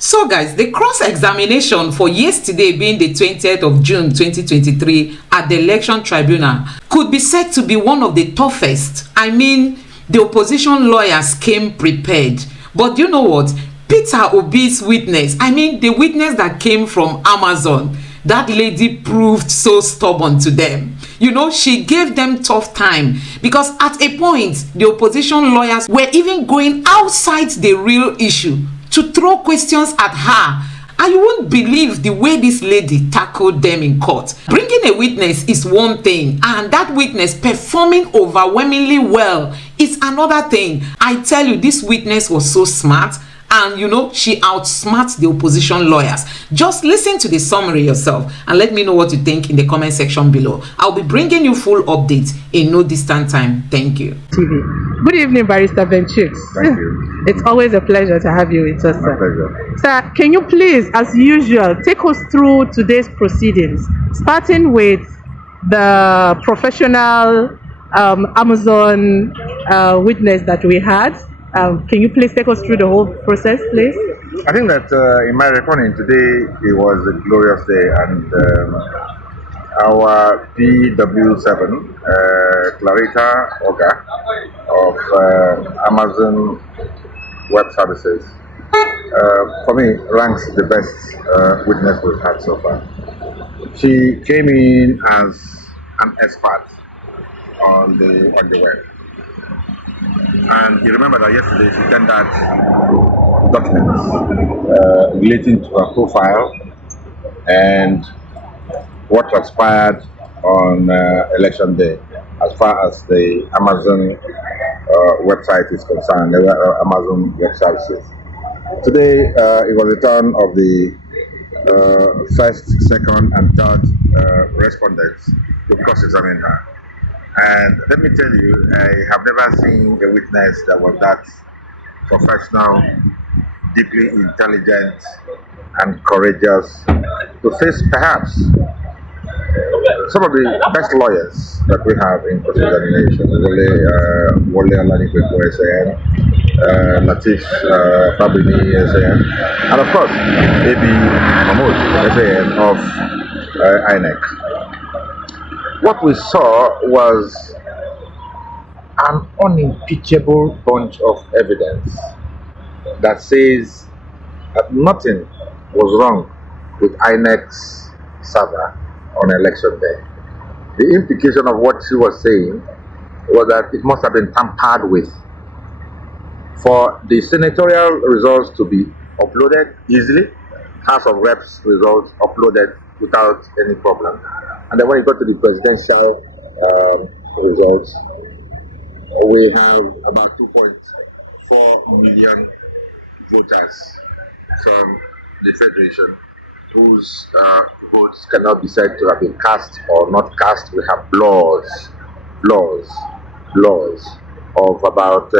So guys, the cross-examination for yesterday being the 20th of June 2023 at the Election Tribunal could be said to be one of the toughest. I mean, the opposition lawyers came prepared. But you know what? Peter Obi's witness, I mean the witness that came from Amazon, that lady proved so stubborn to them. You know, she gave them tough time because at a point, the opposition lawyers were even going outside the real issue to throw questions at her, and you won't believe the way this lady tackled them in court. Bringing a witness is one thing, and that witness performing overwhelmingly well is another thing. I tell you, this witness was so smart, and you know, she outsmarts the opposition lawyers. Just listen to the summary yourself and let me know what you think in the comment section below. I'll be bringing you full updates in no distant time. Thank you. TV. Good evening, Barrister CHUKS. Thank you. It's always a pleasure to have you with us, My sir. pleasure. Sir, can you please, as usual, take us through today's proceedings, starting with the professional Amazon witness that we had. Can you please take us through the whole process, please? I think that in my reckoning today, it was a glorious day, and our PW7, Clarita Oga of Amazon Web Services, for me, ranks the best witness we've had so far. She came in as an expert on the web. And you remember that yesterday she tendered documents relating to her profile and what transpired on election day as far as the Amazon website is concerned, the Amazon Web Services. Today it was the turn of the first, second and third respondents to cross-examine her. And let me tell you, I have never seen a witness that was that professional, deeply intelligent, and courageous to face perhaps some of the best lawyers that we have in cross-examination. Wole Oladipo SAN, Latif Babini SAN, and of course, Abi Mahmoud SAN of INEC. What we saw was an unimpeachable bunch of evidence that says that nothing was wrong with INEC's server on election day. The implication of what she was saying was that it must have been tampered with for the senatorial results to be uploaded easily, House of Reps results uploaded without any problem. And then when you go to the presidential results, we have about 2.4 million voters from the Federation whose votes cannot be said to have been cast or not cast. We have laws of about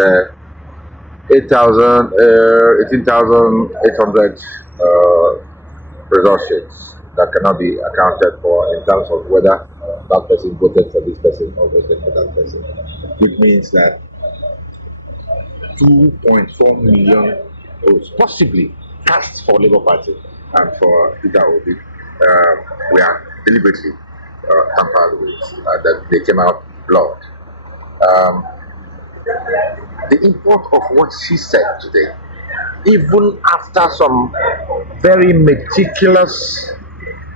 18,800 result sheets that cannot be accounted for in terms of whether that person voted for this person or voted for that person, which means that 2.4 million votes possibly cast for Labour Party and for Peter Obi were deliberately tampered with, that they came out blood. The import of what she said today, even after some very meticulous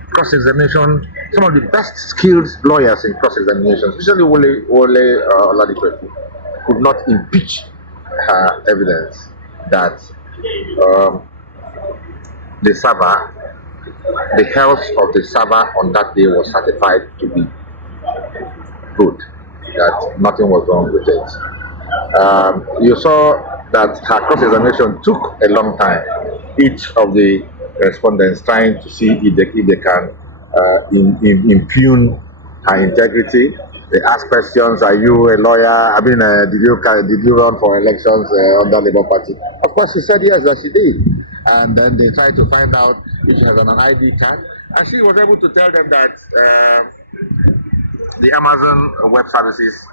cross-examination, some of the best skilled lawyers in cross-examination, especially Wole Oladipo, could not impeach her evidence that the server, the health of the server on that day was certified to be good, that nothing was wrong with it. You saw that her cross-examination took a long time. Each of the respondents trying to see if they can impugn her integrity. They ask questions: are you a lawyer? I mean, did you run for elections under Labour Party? Of course, she said yes, that she did. And then they tried to find out if she has an ID card, and she was able to tell them that the Amazon Web Services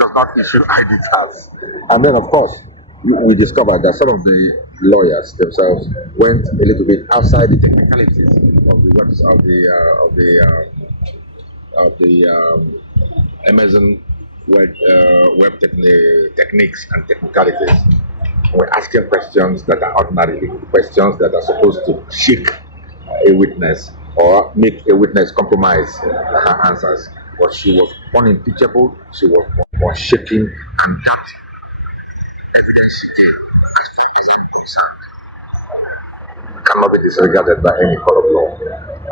does not issue ID cards. And then, of course, we discovered that some of the lawyers themselves went a little bit outside the technicalities of the webs of the Amazon web techniques and technicalities. We're asking questions that are ordinarily questions that are supposed to shake a witness or make a witness compromise her answers. But she was unimpeachable, she was unshaking, and that evidence she gave cannot be disregarded by any court of law.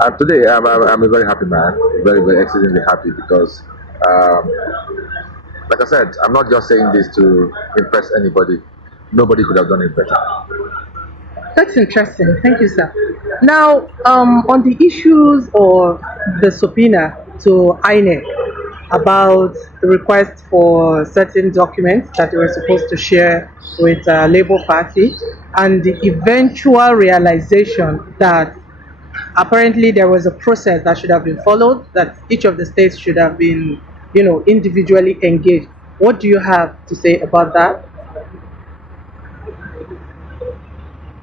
And today, I'm a very happy man, very, very exceedingly happy because, like I said, I'm not just saying this to impress anybody. Nobody could have done it better. That's interesting. Thank you, sir. Now, on the issues of the subpoena to INEC about the request for certain documents that they were supposed to share with Labour Party, and the eventual realization that apparently there was a process that should have been followed, that each of the states should have been, individually engaged. What do you have to say about that?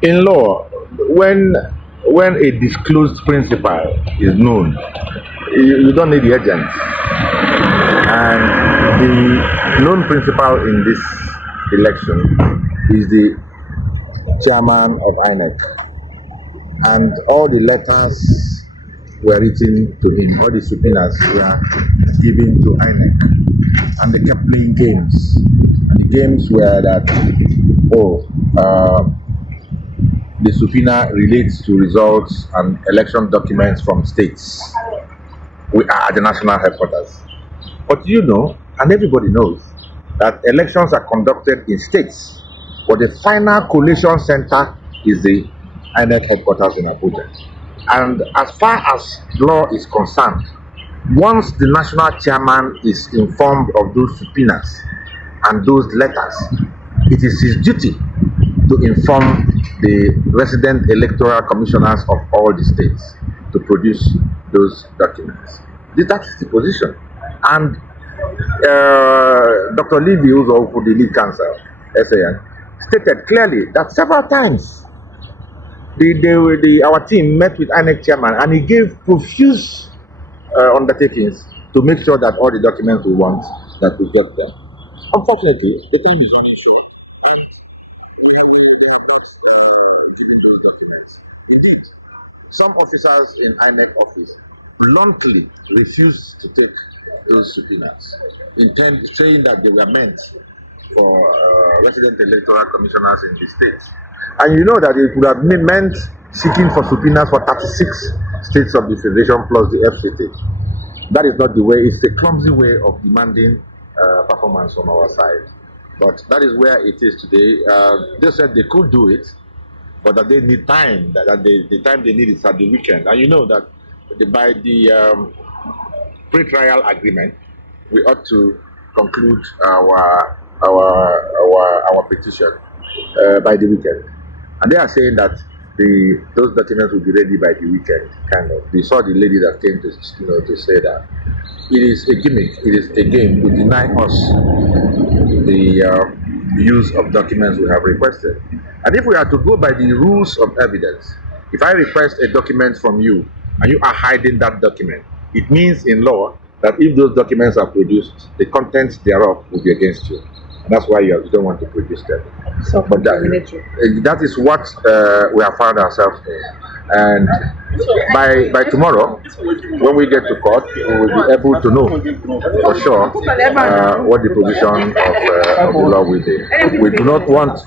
In law, when a disclosed principle is known, you don't need the agent. And the known principle in this election is the chairman of INEC. And all the letters were written to him, all the subpoenas were given to INEC. And they kept playing games. And the games were that, the subpoena relates to results and election documents from states. We are at the national headquarters. But you know, and everybody knows, that elections are conducted in states, but the final collation center is the INEC headquarters in Abuja. And as far as law is concerned, once the national chairman is informed of those subpoenas and those letters, it is his duty to inform the resident electoral commissioners of all the states to produce those documents. That is the position. And Dr. Levy, who's also the lead counsel, SAN, stated clearly that several times our team met with INEC chairman and he gave profuse undertakings to make sure that all the documents we want, that we get them. Unfortunately, the thing is, some officers in INEC office bluntly refused to take those subpoenas, saying that they were meant for resident electoral commissioners in the states. And you know that it would have meant seeking for subpoenas for 36 states of the Federation plus the FCT. That is not the way. It's a clumsy way of demanding performance from our side. But that is where it is today. They said they could do it, but that they need time, that the time they need is at the weekend. And you know that by the pre-trial agreement, we ought to conclude our petition by the weekend. And they are saying that those documents will be ready by the weekend, kind of. We saw the lady that came to say that. It is a gimmick, it is a game to deny us the use of documents we have requested. And if we are to go by the rules of evidence, if I request a document from you and you are hiding that document, it means in law that if those documents are produced, the contents thereof will be against you. And that's why you don't want to produce them. So but that is what we have found ourselves in. And by tomorrow, when we get to court, we will be able to know for sure what the position of the law will be. We do not want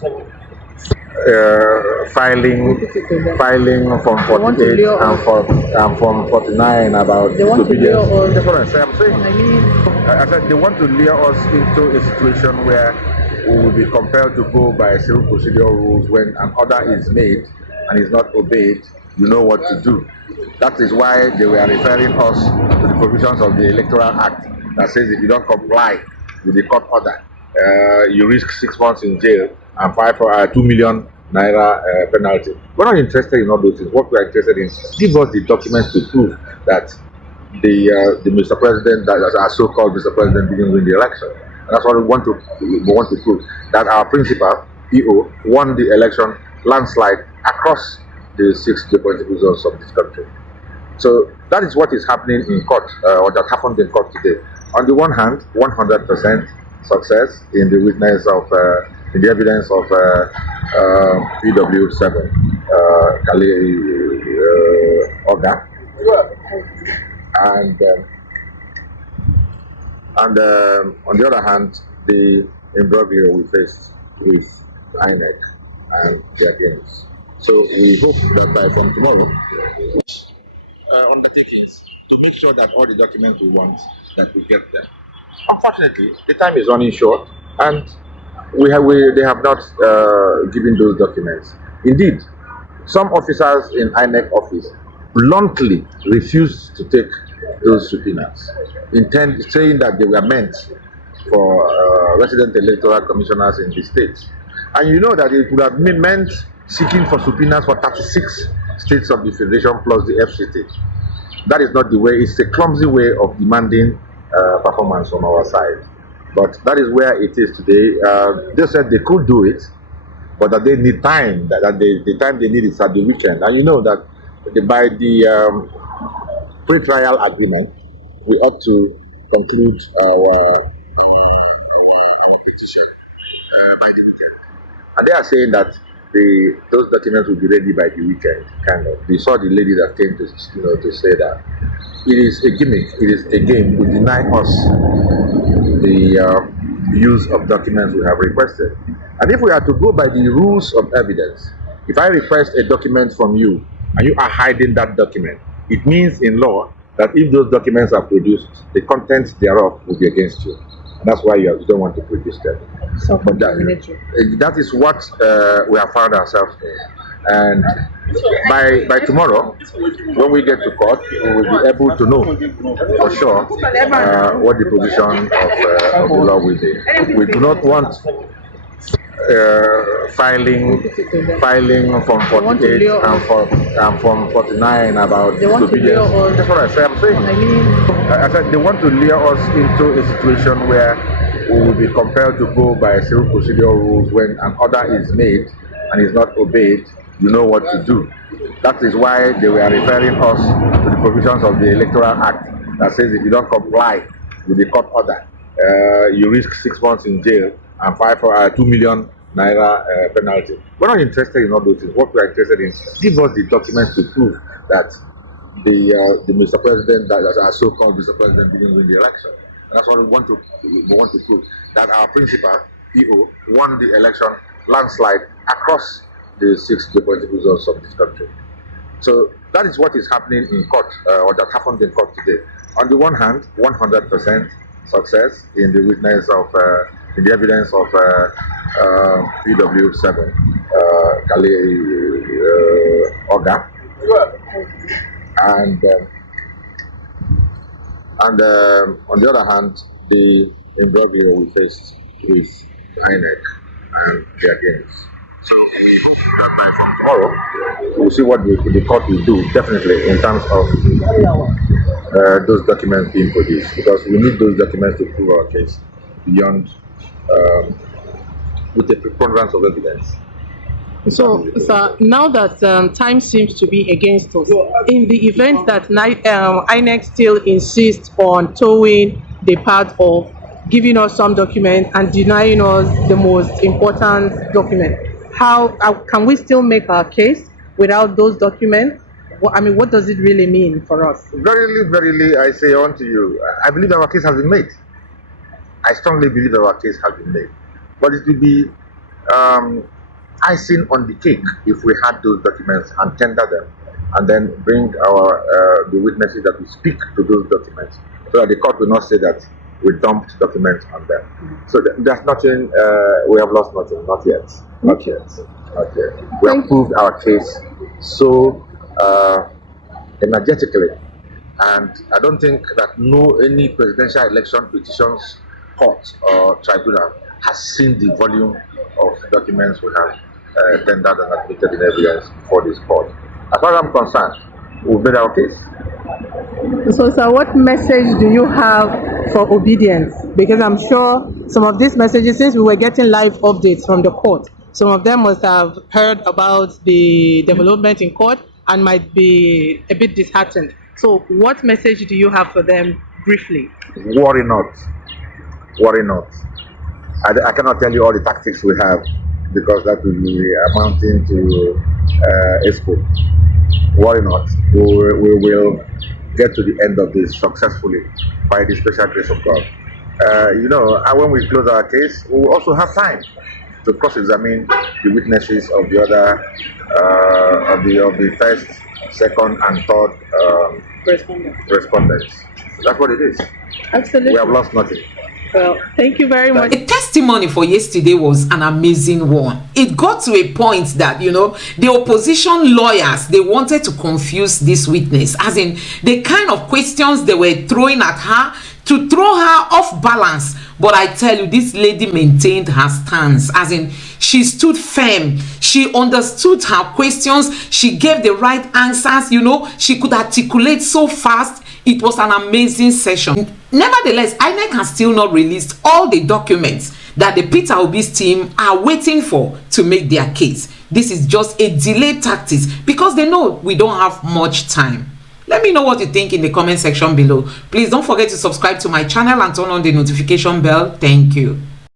filing from 48 and from 49 about disobedience. That's what I'm saying. I said they want to lure us into a situation where we will be compelled to go by civil procedural rules. When an order is made and is not obeyed, you know what to do. That is why they were referring us to the provisions of the Electoral Act that says if you don't comply with the court order, you risk 6 months in jail and 2 million naira penalty. We're not interested in all those things. What we're interested in is give us the documents to prove that the Mr. President, that our so-called Mr. President, didn't win the election. And that's what we want to prove, that our principal, PO, won the election landslide across the 6 geopolitical zones of this country. So that is what is happening in court, or that happened in court today. On the one hand, 100% success in the witness of, in the evidence of PW7, Kali Oga, and on the other hand, the imbroglio we faced with INEC and their games. So we hope that by from tomorrow, undertakings to make sure that all the documents we want, that we get them. Unfortunately, the time is running short, and they have not given those documents. Indeed, some officers in INEC office bluntly refused to take those subpoenas, saying that they were meant for resident electoral commissioners in the states. And you know that it would have been meant seeking for subpoenas for 36 states of the Federation plus the FCT. That is not the way. It's a clumsy way of demanding performance from our side. But that is where it is today. They said they could do it, but that they need time. The time they need is at the weekend. And you know that by the pre-trial agreement, we ought to conclude our petition by the weekend. And they are saying that those documents will be ready by the weekend. Kind of. We saw the lady that came to say that it is a gimmick. It is a game to deny us the use of documents we have requested. And if we are to go by the rules of evidence, if I request a document from you and you are hiding that document, it means in law that if those documents are produced, the contents thereof will be against you. And that's why you don't want to produce them. So but that is what we have found ourselves in. And by tomorrow, when we get to court, we will be able to know for sure what the position of the law will be. We do not want filing from 48 and from 49 about disobedience. That's what I'm saying. I said they want to lure us into a situation where we will be compelled to go by civil procedural rules. When an order is made and is not obeyed, you know what to do. That is why they were referring us to the provisions of the Electoral Act that says if you don't comply with the court order, you risk 6 months in jail and 2 million naira penalty. We're not interested in all those things. What we're interested in, give us the documents to prove that the Mr. President, that our so-called Mr. President, didn't win the election. And that's what we want to prove, that our principal, PO, won the election landslide across the 6 geopolitical zones of this country. So that is what is happening in court, or that happened in court today. On the one hand, 100% success in the witness of, in the evidence of PW7, Kali Oga, and on the other hand, the imbroglio we faced with INEC and their games. So we hope that by from tomorrow, we'll see what the court will do, definitely, in terms of those documents being produced, because we need those documents to prove our case beyond, with a preponderance of evidence. So, sir, now that time seems to be against us, in the event that INEC still insists on towing the part of giving us some document and denying us the most important document, how can we still make our case without those documents? I mean, what does it really mean for us? Verily, I say unto you, I believe our case has been made. I strongly believe our case has been made. But it will be icing on the cake if we had those documents and tender them, and then bring the witnesses that will speak to those documents, so that the court will not say that we dumped documents on them. So there's nothing, we have lost nothing, not yet. We have proved our case so energetically, and I don't think that any presidential election petitions court or tribunal has seen the volume of documents we have tendered and admitted in evidence for this court. As far as I'm concerned, we've made our case. So, sir, what message do you have for obedience? Because I'm sure some of these messages, since we were getting live updates from the court, Some of them must have heard about the development in court and might be a bit disheartened. So what message do you have for them briefly? Worry not. Worry not. I cannot tell you all the tactics we have because that will be amounting to expo. Worry not. We will get to the end of this successfully by the special grace of God. And when we close our case, we will also have time to cross-examine the witnesses of the other, of the first, second, and third respondents. That's what it is. Absolutely. We have lost nothing. Well, thank you very much. The testimony for yesterday was an amazing one. It got to a point that, the opposition lawyers, they wanted to confuse this witness, as in the kind of questions they were throwing at her to throw her off balance. But I tell you, this lady maintained her stance, as in she stood firm. She understood her questions. She gave the right answers. She could articulate so fast. It was an amazing session. Nevertheless, INEC has still not released all the documents that the Peter Obi's team are waiting for to make their case. This is just a delay tactic because they know we don't have much time. Let me know what you think in the comment section below. Please don't forget to subscribe to my channel and turn on the notification bell. Thank you.